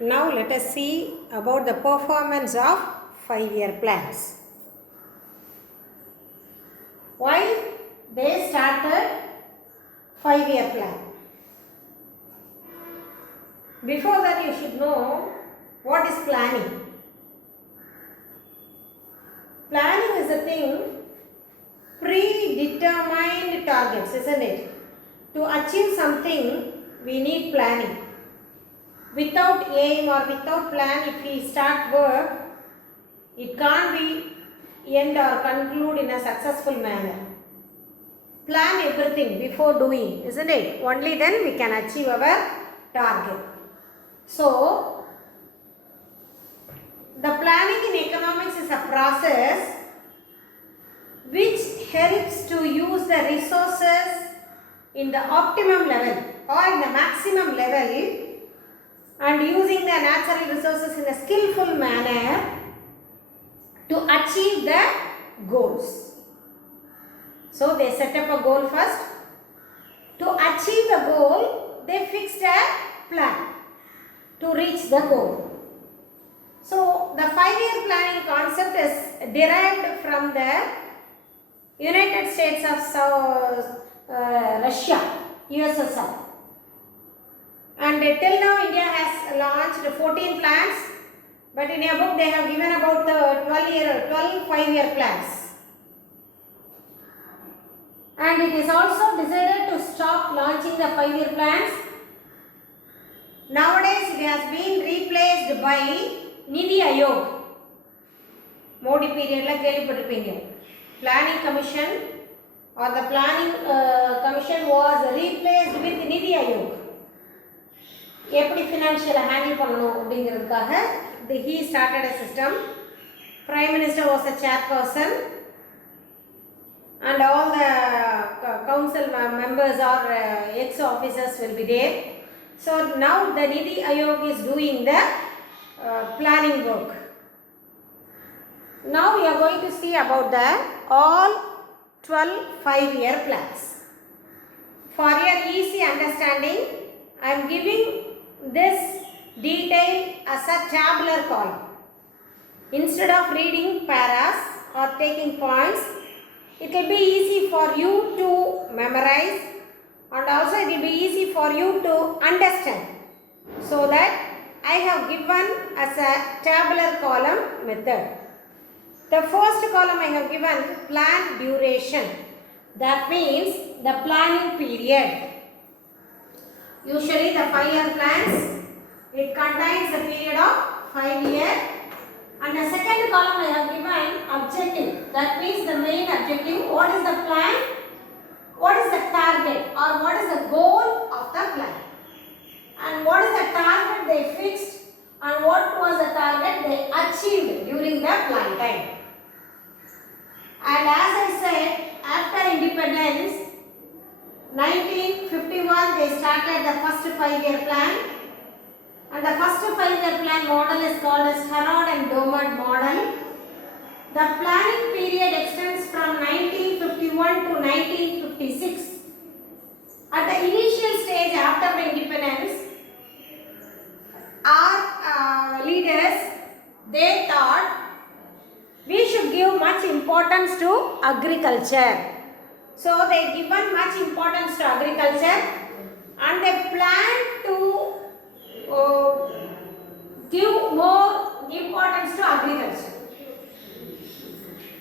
Now let us see about the performance of 5-year plans. Why they started 5-year plan? Before that you should know what is planning. Planning is a thing, predetermined targets, isn't it? To achieve something we need planning. Without aim or without plan, if we start work, it can't be end or conclude in a successful manner. Plan everything before doing, isn't it? Only then we can achieve our target. So, the planning in economics is a process which helps to use the resources in the optimum level or in the maximum level and using the natural resources in a skillful manner to achieve the goals. So they set up a goal first. To achieve the goal, they fixed a plan to reach the goal. So the 5-year planning concept is derived from the United States of Russia, USSR. And till now India has launched 14 plans, but in a book they have given about the 12 5-year plans. And it is also decided to stop launching the 5-year plans. Nowadays it has been replaced by Niti Aayog. Modi period la kelipattirupeenga. Planning Commission or the Planning Commission was replaced with Niti Aayog. எப்படி ஃபினான்ஷியலை handle பண்ணணும் அப்படிங்கிறதுக்காக he started a system. Prime Minister was a chairperson and all the council members or ex-officers will be there. So now the Niti Aayog is doing the planning work. Now we are going to see about the all 12 5-year plans. For your easy understanding, I am giving this detail as a tabular column. Instead of reading paras or taking points, it will be easy for you to memorize and also it will be easy for you to understand. So that I have given as a tabular column method. The first column I have given plan duration. That means the planning period. Usually the 5-year plans, it contains a period of 5 years. And the second column I have given objective. That means the main objective. What is the plan? What is the target or what is the goal of the plan? And what is the target they fixed and what was the target they achieved during the plan time. And as I said, after independence, 1951 they started the first 5-year plan, and the first 5-year plan model is called as Harrod and Domert model. The planning period extends from 1951 to 1956. At the initial stage after the independence, our leaders, they thought we should give much importance to agriculture. So they given much importance to agriculture and they plan to give more importance to agriculture.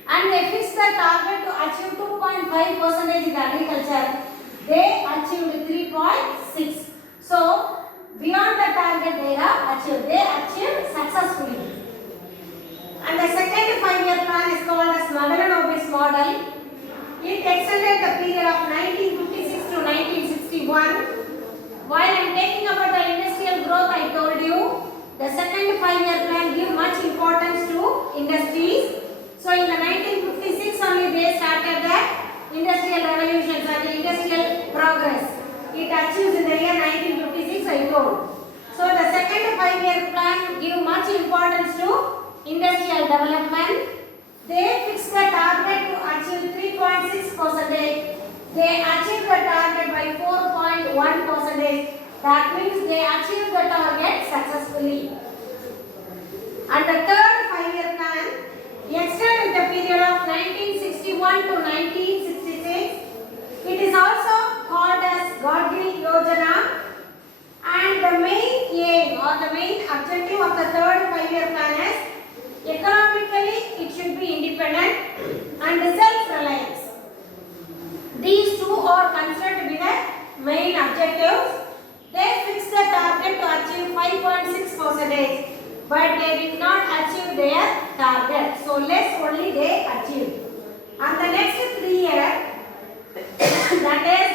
And they fixed the target to achieve 2.5% in agriculture. They achieved 3.6. So beyond the target they have achieved. They achieved successfully. And the second 5-year plan is called as Mahalanobis model. It extended the period of 1956 to 1961. While I am taking about the industrial growth, I told you, the second 5-year plan give much importance to industries. So in the 1956 only they started the industrial revolutions and the industrial progress. It achieves in the year 1956, I told. So the second 5-year plan give much importance to industrial development. They fixed the target to achieve 3.6%. They achieved the target by 4.1%. That means they achieved the target successfully. And the third 5-year plan extended the period of 1961 to 1966. It is also called as Gadgil Yojana. And the main aim or the main objective of the third 5-year plan is economically it should be independent and self-reliance. These two are considered to be the main objectives. They fixed the target to achieve 5.6%, but they did not achieve their target. So less only they achieved. And the next 3 years, that is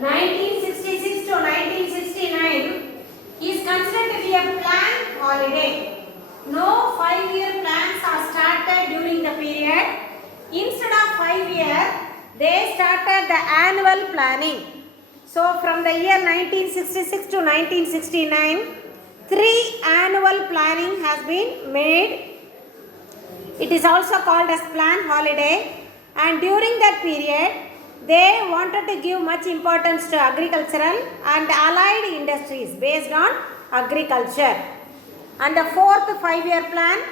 1966 to 1969, is considered to be a planned holiday. No 5-year plans are started during the period. Instead of 5 years, they started the annual planning. So from the year 1966 to 1969, 3 annual planning has been made. It is also called as planned holiday, and during that period they wanted to give much importance to agricultural and allied industries based on agriculture. And the fourth 5-year plan,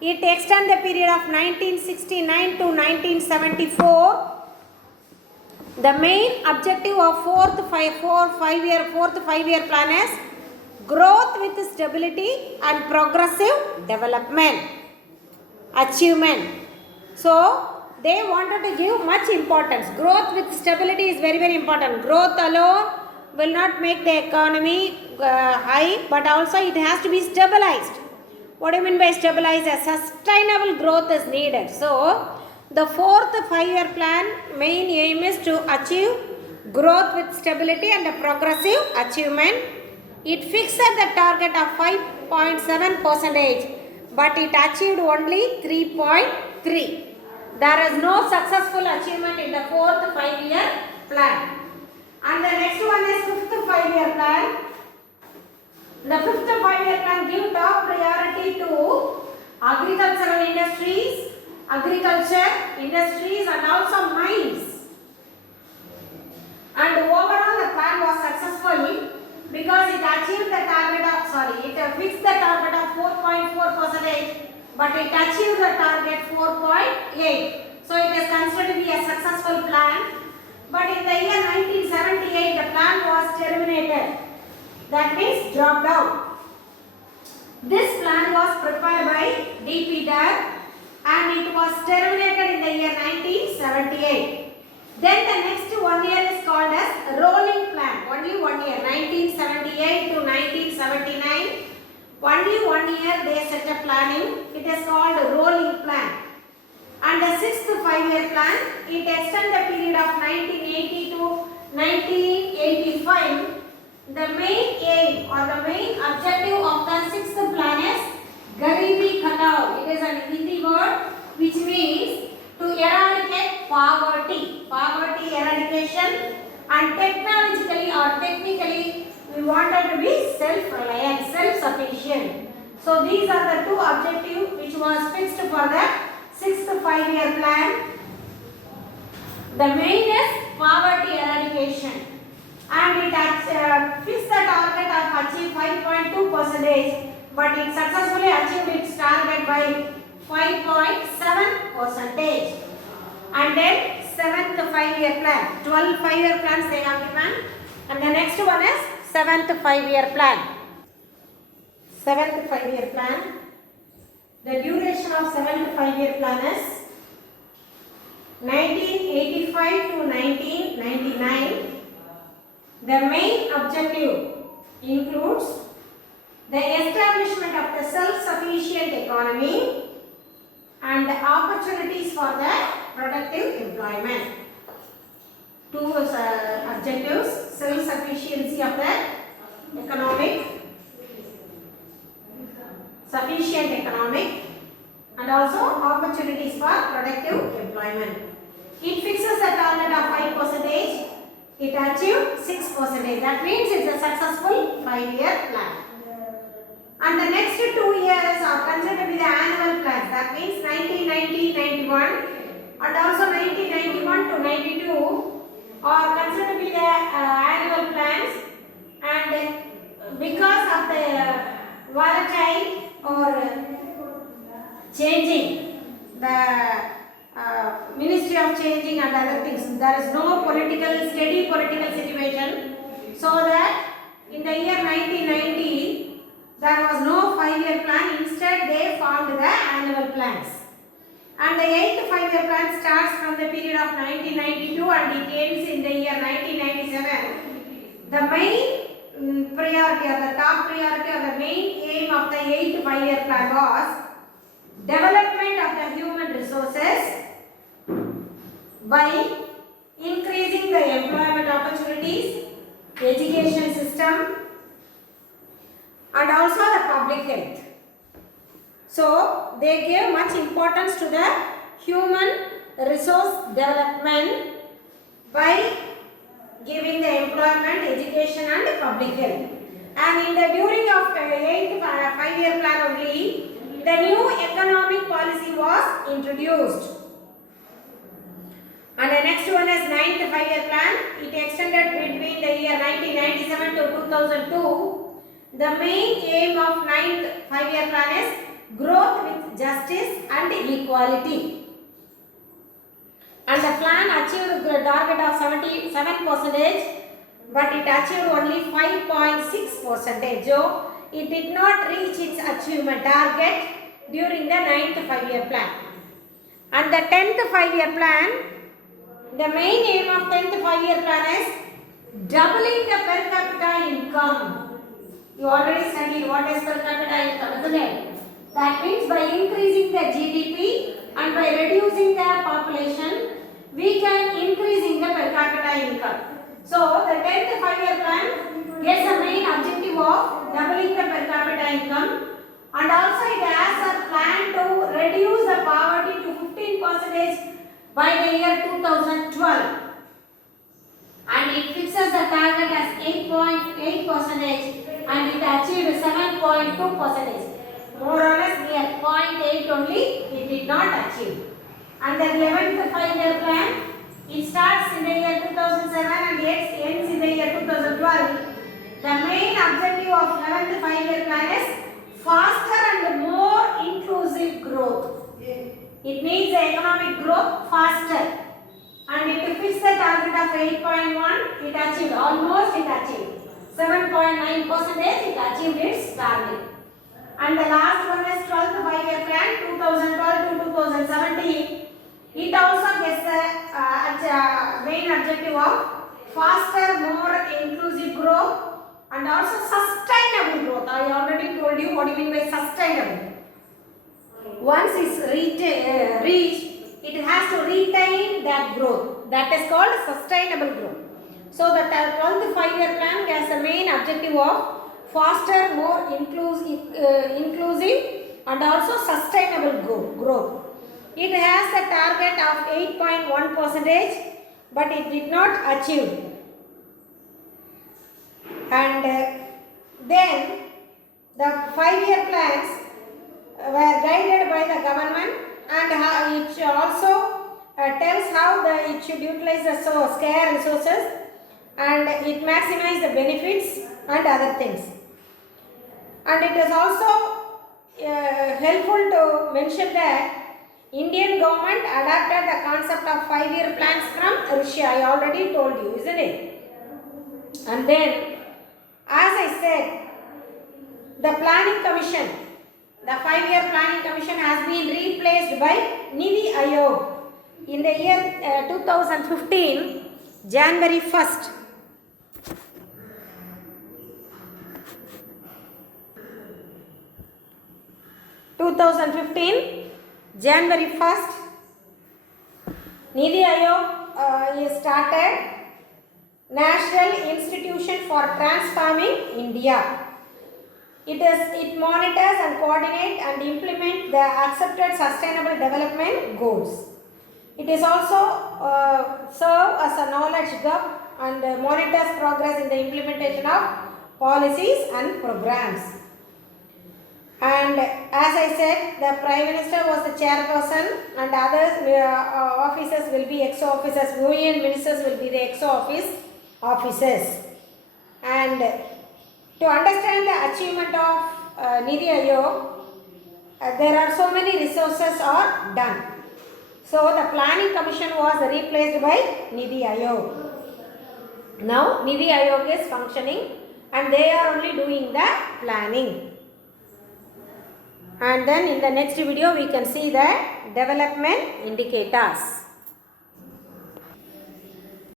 it extends the period of 1969 to 1974. The main objective of fourth 5-year plan is growth with stability and progressive development achievement. So they wanted to give much importance. Growth with stability is very, very important. Growth alone will not make the economy high, but also it has to be stabilized. What do you mean by stabilized? A sustainable growth is needed. So the fourth 5-year plan main aim is to achieve growth with stability and a progressive achievement. It fixed the target of 5.7%, but it achieved only 3.3%. There is no successful achievement in the fourth 5-year plan. And the next one is fifth 5-year plan. The fifth 5-year plan gives top priority to agricultural industries, and also mines. And overall the plan was successful because it achieved the target of, it fixed the target of 4.4%, but it achieved the target 4.8. So it is considered to be a successful plan. But in the year 1978, the plan was terminated. That means dropped out. This plan was prepared by D.P. Dutt and it was terminated in the year 1978. Then the next 1 year is called as rolling plan. Only 1 year, 1978 to 1979. Only 1 year they set a planning. It is called a rolling plan. And the sixth 5-year plan, it extends the period of 1980 to 1985. The main aim or the main objective of the sixth plan is Garibi Khatao. It is an Hindi word which means to eradicate poverty. Poverty eradication, and technologically or technically we wanted to be self-reliant, self-sufficient. So these are the two objectives which was fixed for the sixth 5-year plan. The main is poverty eradication, and it fixed the target of achieve 5.2%, but it successfully achieved its target by 5.7%. And then 7th 5-year plan, 12 5-year plans they have given, and the next one is 7th 5-year plan. 7th 5-year plan. The duration of 7th 5-year plan is 1985 to 1999. The main objective includes the establishment of the self-sufficient economy and the opportunities for the productive employment. Two objectives: self-sufficiency of the economic, sufficient economic, and also opportunities for productive employment. It fixes the target of 5%. It achieved 6%. That means it's a successful 5-year plan. And the next 2 years are considered to be the annual plans. That means 1990-91 and also 1991 to 92 are considered to be the annual plans. and because of the volatile or changing the Ministry of changing and other things, there is no steady political situation, so that in the year 1990 there was no 5-year plan. Instead they formed the annual plans, and the 8th 5-year plan starts from the period of 1992 and it ends in the year 1997. The main priority or the top priority or the main aim of the 8th 5-year plan was development of the human resources by increasing the employment opportunities, education system, and also the public health. So they gave much importance to the human resource development by giving the employment, education and public health. And in the during of 8th 5-year plan only, the new economic policy was introduced. And the next one is 9th 5-year plan. It extended between the year 1997 to 2002. The main aim of 9th 5-year plan is growth with justice and equality. And the plan achieved the target of 77%, but it achieved only 5.6%. So it did not reach its achievement target during the 9th 5-year plan. And the 10th 5-year plan, the main aim of 10th 5-year plan is doubling the per capita income. You already studied what is per capita income, isn't it? That means by increasing the GDP and by reducing the population, we can increasing the per capita income. So the 10th 5-year plan gets the main objective of doubling the per capita income, and also it has a plan to reduce the poverty to 15% by the year 2012, and it fixes the target as 8.8% and it achieved 7.2%. More or less near 0.8 only it did not achieve. And the 11th 5-year plan, it starts in the year 2007 and ends in the year 2012. The main objective of 11th 5-year plan is faster and more inclusive growth. It needs the economic growth faster, and it fixed the target of 8.1. It achieved, almost it achieved 7.9%. It achieved its target. And the last one is 12th 5-year plan, 2012 to 2017. It also gets the main objective of faster, more inclusive growth and also sustainable growth. I already told you what do you mean by sustainable. Once it's reached, it has to retain that growth. That is called sustainable growth. So the 12th 5-year plan has the main objective of faster, more inclusive and also sustainable growth. It has a target of 8.1%, but it did not achieve. And then the 5-year plans were guided by the government, and it also tells how it should utilize the scarce resources, and it maximizes the benefits and other things. And it is also helpful to mention that Indian government adapted the concept of 5-year plans from Russia. I already told you, isn't it? And then, as I said, the planning commission, the 5-year planning commission has been replaced by Niti Aayog in the year 2015, January 1st. January 1st, Niti Aayog is started National Institution for Transforming India. It monitors and coordinates and implements the accepted sustainable development goals. It is also serve as a knowledge hub and monitors progress in the implementation of policies and programs. And as I said, the Prime Minister was the chairperson, and other officers will be ex-officers. Union ministers will be the ex-office officers. And To understand the achievement of Niti Aayog, there are so many resources are done. So the planning commission was replaced by Niti Aayog. Now Niti Aayog is functioning and they are only doing the planning. And then in the next video we can see the development indicators.